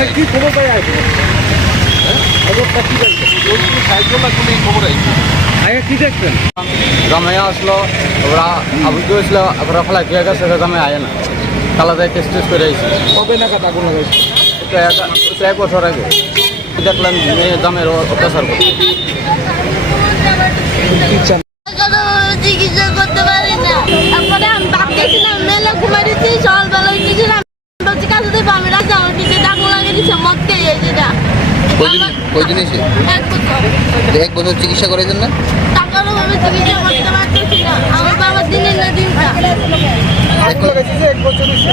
মানে কি খবর পাই আছে খবরটা কি দেখছেন সাহায্য লাগবে এই খবর আইছে আগে কি দেখছেন? জামাইয়া আসলো ওরা আবুকে হয়েছিল ওরা ফেলাই দিয়ে গেছে জামাই আয় না। কালাদায় টেস্ট টেস্ট করে আইসি কবে নাগাদ আগুন লাগাইছে? তো এক বছর আগে। দেখলাম জামের অত্যাচার করছে। কয়দিন এসে এক বছর। চিকিৎসা করেছেন না টাকারও চিকিৎসা করতে পারতেছি না। আমার বাবা দিনের না দিনটা। আগুন লাগাইছে যে এক বছর হইছে?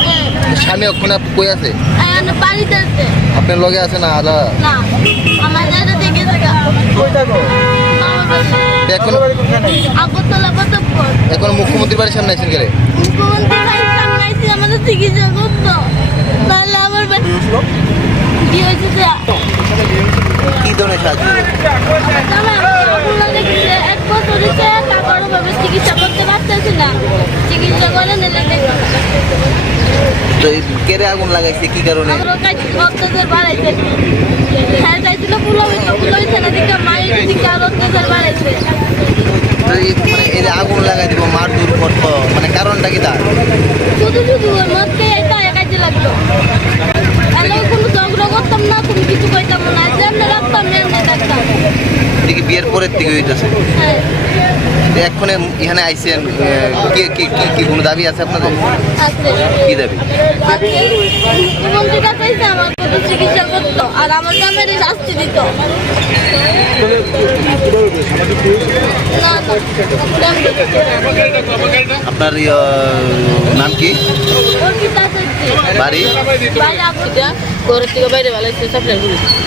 স্বামী ওখানে কই আছে? এখন বাড়িতে আছে। আপনার লগে আছে না আমার জায়গা থাকা এখন এখন মুখ্যমন্ত্রী বাড়ির সামনে আছেন গেলে? মুখ্যমন্ত্রী সামনে আমাদের চিকিৎসা বাড়াইছে। তো এই মানে এই যে আগুন লাগাই দিব মার দূর করতো মানে কারণটা কি তার? বিয়ের পরের থেকে হইতেছে। এক্ষণে এখানে আইসেন কি কি কি কি কোনো দাবি আছে আপনাদের? কি দাবি? চিকিৎসা করতো আর আমার গ্রামের শাস্তি দিত। আপনার নাম কি? বাড়ি? বাইরে ভালো